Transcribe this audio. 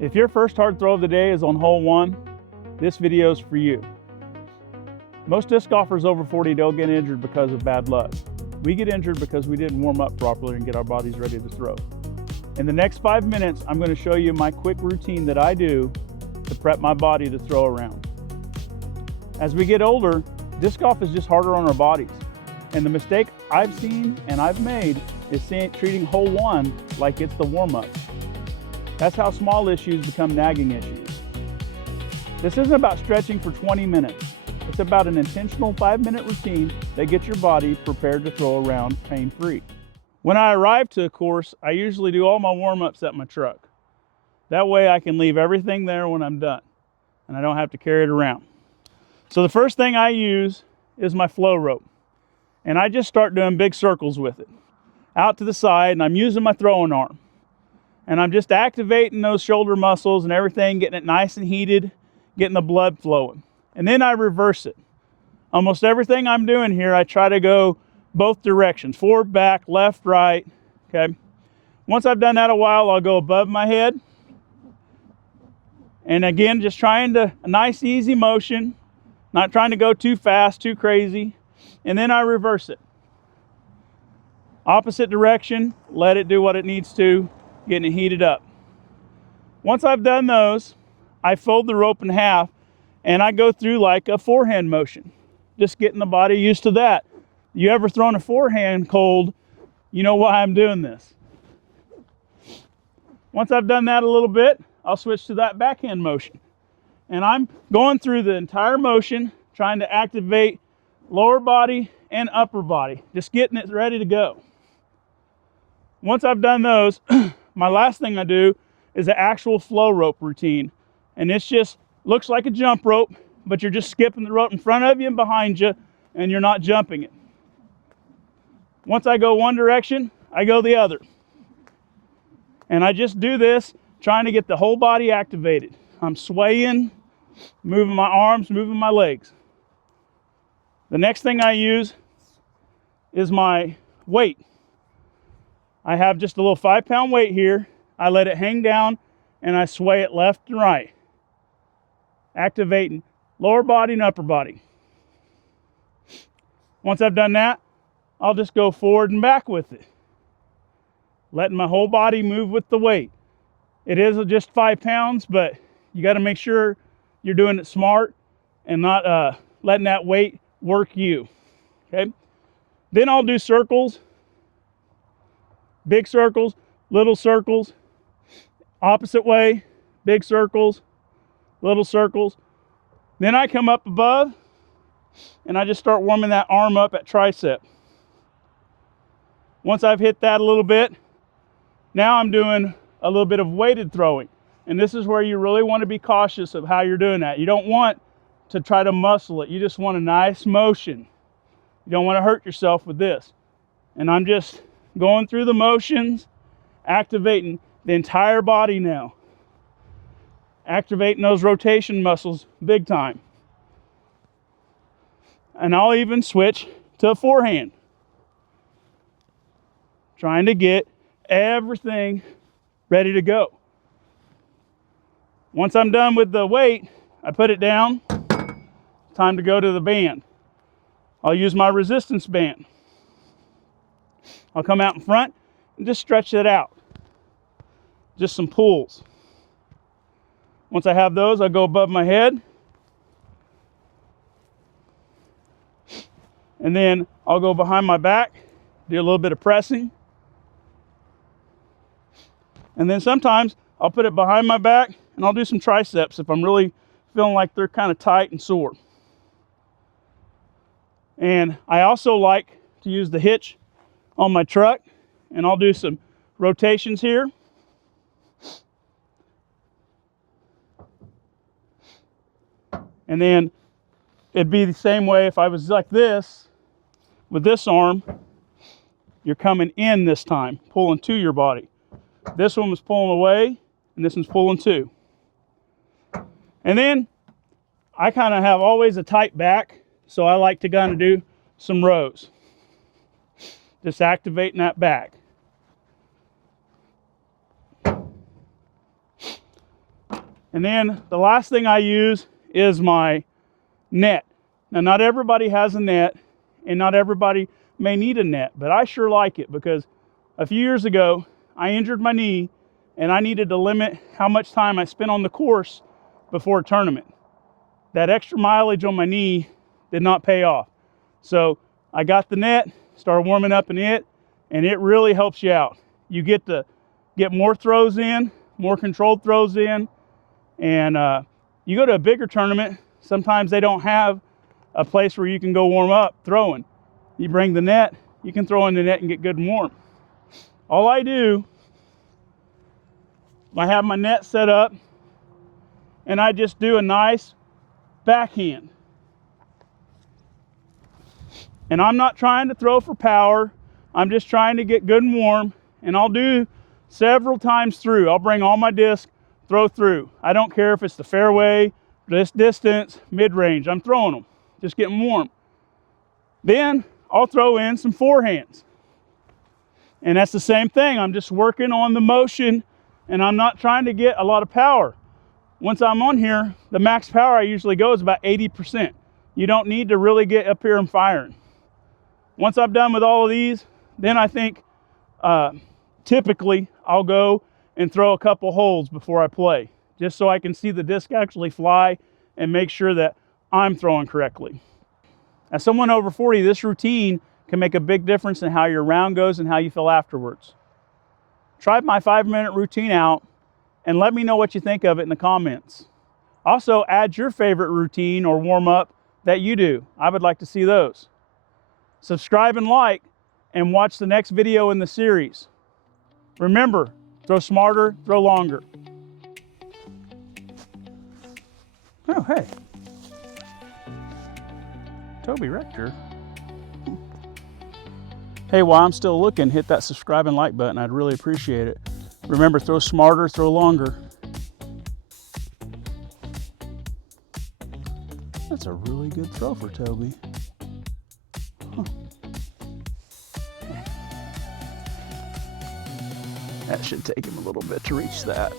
If your first hard throw of the day is on hole 1, this video is for you. Most disc golfers over 40 don't get injured because of bad luck. We get injured because we didn't warm up properly and get our bodies ready to throw. In the next 5 minutes, I'm going to show you my quick routine that I do to prep my body to throw around. As we get older, disc golf is just harder on our bodies. And the mistake I've seen and I've made is treating hole 1 like it's the warm-up. That's how small issues become nagging issues. This isn't about stretching for 20 minutes. It's about an intentional 5-minute routine that gets your body prepared to throw around pain-free. When I arrive to a course, I usually do all my warm-ups at my truck. That way I can leave everything there when I'm done, and I don't have to carry it around. So the first thing I use is my flow rope, and I just start doing big circles with it. Out to the side, and I'm using my throwing arm. And I'm just activating those shoulder muscles and everything, getting it nice and heated, getting the blood flowing. And then I reverse it. Almost everything I'm doing here, I try to go both directions, forward, back, left, right, okay? Once I've done that a while, I'll go above my head. And again, just trying to, a nice easy motion, not trying to go too fast, too crazy. And then I reverse it. Opposite direction, let it do what it needs to, getting it heated up. Once I've done those, I fold the rope in half and I go through like a forehand motion, just getting the body used to that. You ever thrown a forehand cold, you know why I'm doing this. Once I've done that a little bit, I'll switch to that backhand motion. And I'm going through the entire motion, trying to activate lower body and upper body, just getting it ready to go. Once I've done those, my last thing I do is an actual flow rope routine. And it's just, looks like a jump rope, but you're just skipping the rope in front of you and behind you, and you're not jumping it. Once I go one direction, I go the other. And I just do this, trying to get the whole body activated. I'm swaying, moving my arms, moving my legs. The next thing I use is my weight. I have just a little 5-pound weight here. I let it hang down and I sway it left and right, activating lower body and upper body. Once I've done that, I'll just go forward and back with it, letting my whole body move with the weight. It is just 5 pounds, but you got to make sure you're doing it smart and not letting that weight work you. Okay? Then I'll do circles. Big circles, little circles, opposite way, big circles, little circles. Then I come up above and I just start warming that arm up at tricep. Once I've hit that a little bit, now I'm doing a little bit of weighted throwing. And this is where you really want to be cautious of how you're doing that. You don't want to try to muscle it. You just want a nice motion. You don't want to hurt yourself with this. And I'm just going through the motions, activating the entire body now. Activating those rotation muscles big time. And I'll even switch to a forehand. Trying to get everything ready to go. Once I'm done with the weight, I put it down. Time to go to the band. I'll use my resistance band. I'll come out in front and just stretch it out. Just some pulls. Once I have those, I'll go above my head. And then I'll go behind my back, do a little bit of pressing. And then sometimes I'll put it behind my back and I'll do some triceps if I'm really feeling like they're kind of tight and sore. And I also like to use the hitch on my truck, and I'll do some rotations here. And then it'd be the same way if I was like this, with this arm, you're coming in this time, pulling to your body. This one was pulling away, and this one's pulling to. And then I kind of have always a tight back, so I like to kind of do some rows. Just activating that back. And then the last thing I use is my net. Now, not everybody has a net, and not everybody may need a net, but I sure like it because a few years ago, I injured my knee and I needed to limit how much time I spent on the course before a tournament. That extra mileage on my knee did not pay off. So I got the net, started warming up in it, and it really helps you out. You get to get more throws in, more controlled throws in, and you go to a bigger tournament, sometimes they don't have a place where you can go warm up throwing. You bring the net, you can throw in the net and get good and warm. All I do, I have my net set up, and I just do a nice backhand. And I'm not trying to throw for power, I'm just trying to get good and warm, and I'll do several times through. I'll bring all my disc, throw through. I don't care if it's the fairway, this distance, mid-range, I'm throwing them, just getting warm. Then I'll throw in some forehands. And that's the same thing, I'm just working on the motion, and I'm not trying to get a lot of power. Once I'm on here, the max power I usually go is about 80%. You don't need to really get up here and firing. Once I'm done with all of these, then I think typically I'll go and throw a couple holes before I play, just so I can see the disc actually fly and make sure that I'm throwing correctly. As someone over 40, this routine can make a big difference in how your round goes and how you feel afterwards. Try my 5-minute routine out and let me know what you think of it in the comments. Also, add your favorite routine or warm-up that you do. I would like to see those. Subscribe and like, and watch the next video in the series. Remember, throw smarter, throw longer. Oh, hey. Toby Rector. Hey, while I'm still looking, hit that subscribe and like button. I'd really appreciate it. Remember, throw smarter, throw longer. That's a really good throw for Toby. Huh. That should take him a little bit to reach that.